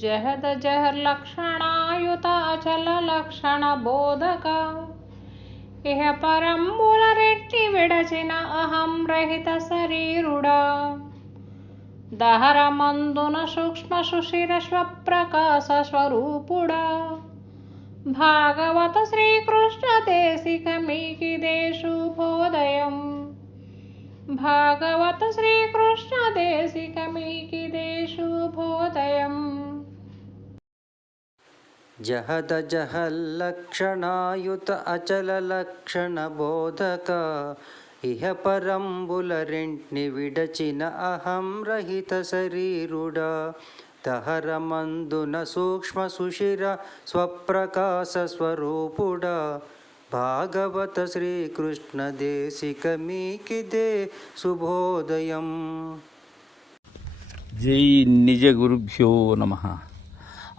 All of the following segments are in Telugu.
जहद जहर्लक्षणायुताचललक्षणबोधक इह परं जहर्लक्षणायुताचलक्षणबोधुलरेट्टिविडचिन अहं रहितशरीरुड दहरमन्धुन सूक्ष्म सुशिर स्वप्रकाशस्वरूपुड भागवत श्रीकृष्णदेशिकमीकि देशुभोदयं भागवत श्रीकृष्णदेशिकमीकि జహద జహల్లక్షణాయుత అచల లక్షణ బోధక ఇహ పరంబుల రెంట్ని విడచిన అహం రహిత శరీరుడా. దహరమందున సూక్ష్మ సుషిర స్వప్రకాశ స్వరూపుడా. భాగవత శ్రీకృష్ణ దేశిక మీకిదే శుభోదయం. జై నిజ గురుభ్యో నమ.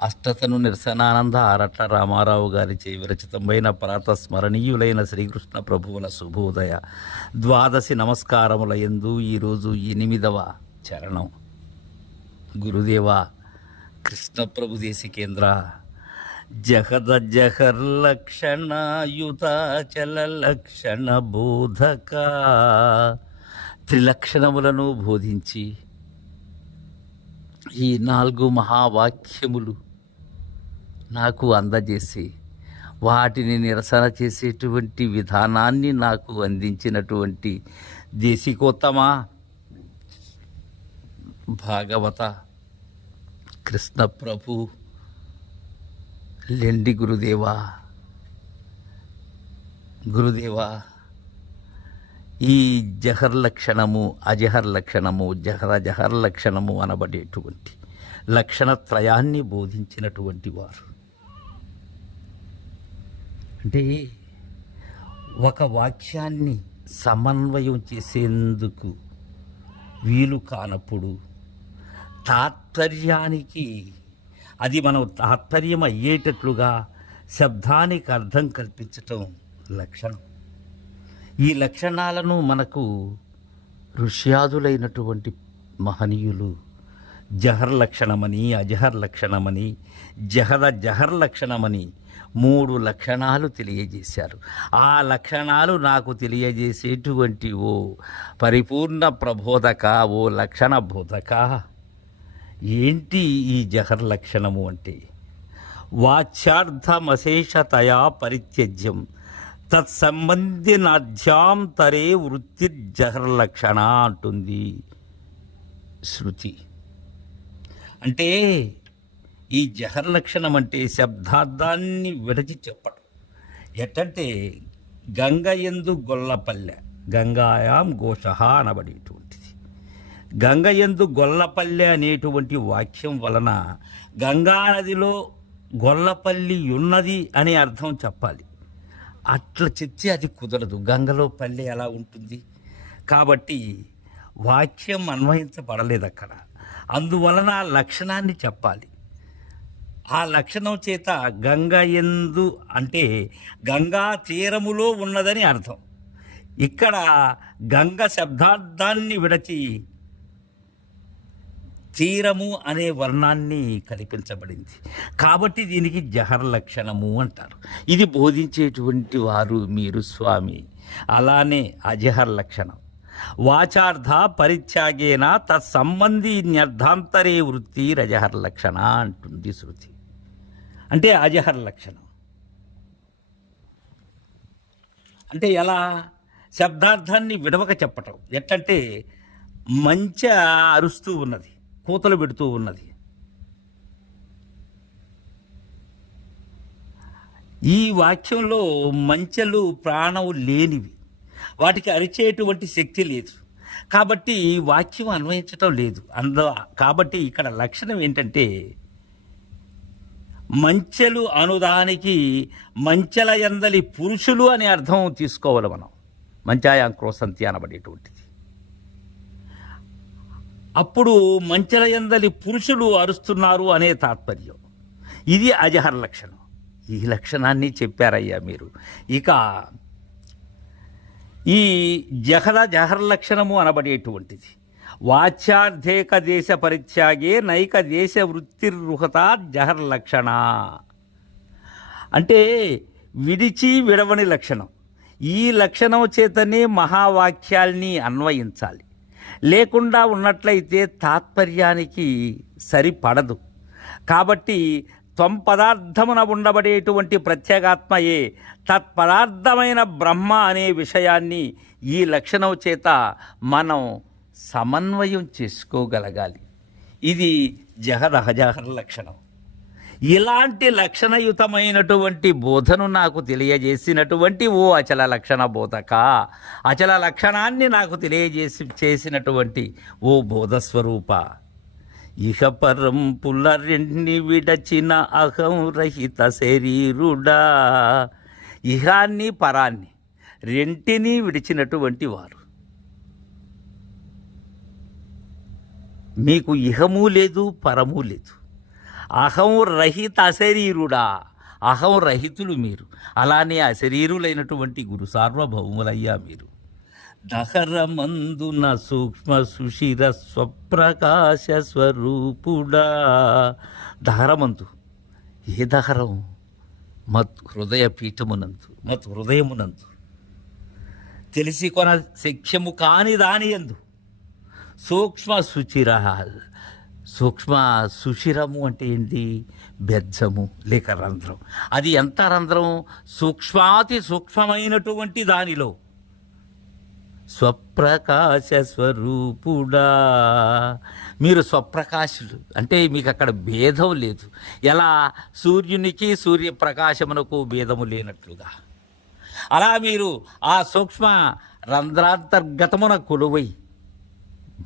అష్టతను నిరసనానంద ఆరట్ల రామారావు గారిచే విరచితమైన విరచితమైన ప్రాతస్మరణీయులైన శ్రీకృష్ణ ప్రభువుల శుభోదయ ద్వాదశి నమస్కారముల యందు ఈరోజు ఎనిమిదవ చరణం. గురుదేవ కృష్ణ ప్రభు దేశికేంద్ర జగద జహర్లక్షణాయుతాచల లక్షణ బోధక త్రిలక్షణములను బోధించి ఈ నాలుగు మహావాక్యములు నాకు అందజేసి వాటిని నిరసన చేసేటువంటి విధానాన్ని నాకు అందించినటువంటి దేశికోత్తమ భాగవత కృష్ణ ప్రభు లెండి గురుదేవా గురుదేవా ఈ జహర్ లక్షణము అజహర్ లక్షణము జహర జహర్ లక్షణము అనబడేటువంటి లక్షణత్రయాన్ని బోధించినటువంటి వారు. అంటే ఒక వాక్యాన్ని సమన్వయం చేసేందుకు వీలు కానప్పుడు తాత్పర్యానికి అది మనం తాత్పర్యం అయ్యేటట్లుగా శబ్దానికి అర్థం కల్పించటం లక్షణం. ఈ లక్షణాలను మనకు ఋష్యాదులైనటువంటి మహనీయులు జహర్ లక్షణమని అజహర్ లక్షణమని జహద జహర్ లక్షణమని మూడు లక్షణాలు తెలియజేశారు. ఆ లక్షణాలు నాకు తెలియజేసేటువంటి ఓ పరిపూర్ణ ప్రబోధక ఓ లక్షణ బోధక ఏంటి ఈ జహర్ లక్షణము అంటే? వాచ్యార్థమశేషతయా పరిత్యజ్యం. తత్సంబంధినాధ్యాంతరే వృత్తి జహర్ లక్షణ అంటుంది శృతి. అంటే ఈ జహర్ లక్షణం అంటే శబ్దార్థాన్ని విడచి చెప్పడం. ఎట్టంటే గంగ ఎందు గొల్లపల్లె గంగాయాం ఘోష అనబడేటువంటిది. గంగ ఎందు గొల్లపల్లె అనేటువంటి వాక్యం వలన గంగా నదిలో గొల్లపల్లి ఉన్నది అనే అర్థం చెప్పాలి. అట్లా చెప్తే అది కుదరదు. గంగలో పల్లె ఎలా ఉంటుంది? కాబట్టి వాక్యం అన్వయించబడలేదు అక్కడ. అందువలన ఆ లక్షణాన్ని చెప్పాలి. ఆ లక్షణం చేత గంగ ఎందు అంటే గంగా తీరములో ఉన్నదని అర్థం. ఇక్కడ గంగ శబ్దార్థాన్ని విడచి తీరము అనే వర్ణాన్ని కల్పించబడింది కాబట్టి దీనికి జహర్ లక్షణము అంటారు. ఇది బోధించేటువంటి వారు మీరు స్వామి. అలానే అజహర్ లక్షణం. వాచార్థ పరిత్యాగేన తత్సంబంధీన్యర్థాంతరే వృత్తి రజహర్ లక్షణ అంటుంది శృతి. అంటే అజహర్ లక్షణం. అంటే ఎలా? శబ్దార్థాన్ని విడవక చెప్పటం. ఎట్లంటే మంచి అరుస్తూ ఉన్నది కూతలు పెడుతూ ఉన్నది. ఈ వాక్యంలో మంచెలు ప్రాణం లేనివి. వాటికి అరిచేటువంటి శక్తి లేదు. కాబట్టి ఈ వాక్యం అన్వయించటం లేదు. అందు కాబట్టి ఇక్కడ లక్షణం ఏంటంటే మంచెలు అనుదానికి మంచెల ఎందలి పురుషులు అనే అర్థం తీసుకోవాలి మనం. మంచాయాంక్రోసంతి అనబడేటువంటిది. అప్పుడు మంచెల ఎందలి పురుషులు అరుస్తున్నారు అనే తాత్పర్యం. ఇది అజహర్ లక్షణం. ఈ లక్షణాన్ని చెప్పారయ్యా మీరు. ఇక ఈ జహర జహర్ లక్షణము అనబడేటువంటిది. వాచ్యార్థేక దేశ పరిత్యాగే నైక దేశ వృత్తిర్హత జహర్ లక్షణ. అంటే విడిచి విడవని లక్షణం. ఈ లక్షణం చేతనే మహావాక్యాల్ని అన్వయించాలి. లేకుండా ఉన్నట్లయితే తాత్పర్యానికి సరిపడదు. కాబట్టి త్వం పదార్థమున ఉండబడేటువంటి ప్రత్యేగాత్మయే తత్పదార్థమైన బ్రహ్మ అనే విషయాన్ని ఈ లక్షణం చేత మనం సమన్వయం చేసుకోగలగాలి. ఇది జహరహజహర లక్షణం. ఇలాంటి లక్షణయుతమైనటువంటి బోధను నాకు తెలియజేసినటువంటి ఓ అచల లక్షణ బోధక అచల లక్షణాన్ని నాకు తెలియజేసి చేసినటువంటి ఓ బోధస్వరూప. ఇహ పరం పులరెన్ని విడచిన అహం రహిత శరీరుడా. ఇహాన్ని పరాన్ని రెంటిని విడిచినటువంటి వారు. మీకు ఇహము లేదు పరము లేదు. అహం రహిత అశరీరుడా అహం రహితులు మీరు. అలానే అశరీరులైనటువంటి గురు సార్వభౌములయ్యా మీరు. దహరమందున సూక్ష్మ సుషిర స్వప్రకాశ స్వరూపుడా. దహరమందు ఏ దహరం మత్ హృదయ పీఠమునందు మత్ హృదయమునందు. తెలిసి కొన శక్యము కాని దాని ఎందు. సూక్ష్మ సుచిర సూక్ష్మ సుశిరము అంటే ఏంటి? బెజ్జము లేక రంధ్రం. అది ఎంత రంధ్రం? సూక్ష్మాతి సూక్ష్మమైనటువంటి దానిలో. స్వప్రకాశ స్వరూపుడా. మీరు స్వప్రకాశులు. అంటే మీకు అక్కడ భేదం లేదు. ఎలా? సూర్యునికి సూర్యప్రకాశమునకు భేదము లేనట్లుగా. అలా మీరు ఆ సూక్ష్మ రంధ్రాంతర్గతమున కొలువై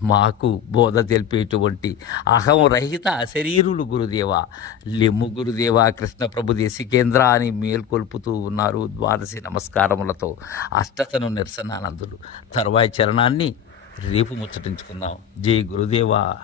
మాకు బోధ తెలిపేటువంటి అహం రహిత అశరీరులు గురుదేవ. లెమ్ము గురుదేవా కృష్ణప్రభు దేశికేంద్ర అని మేల్కొల్పుతూ ఉన్నారు ద్వాదశి నమస్కారములతో. అష్టతను నిరసనానందులు. తర్వాయి చరణాన్ని రేపు ముచ్చటించుకుందాం. జై గురుదేవా.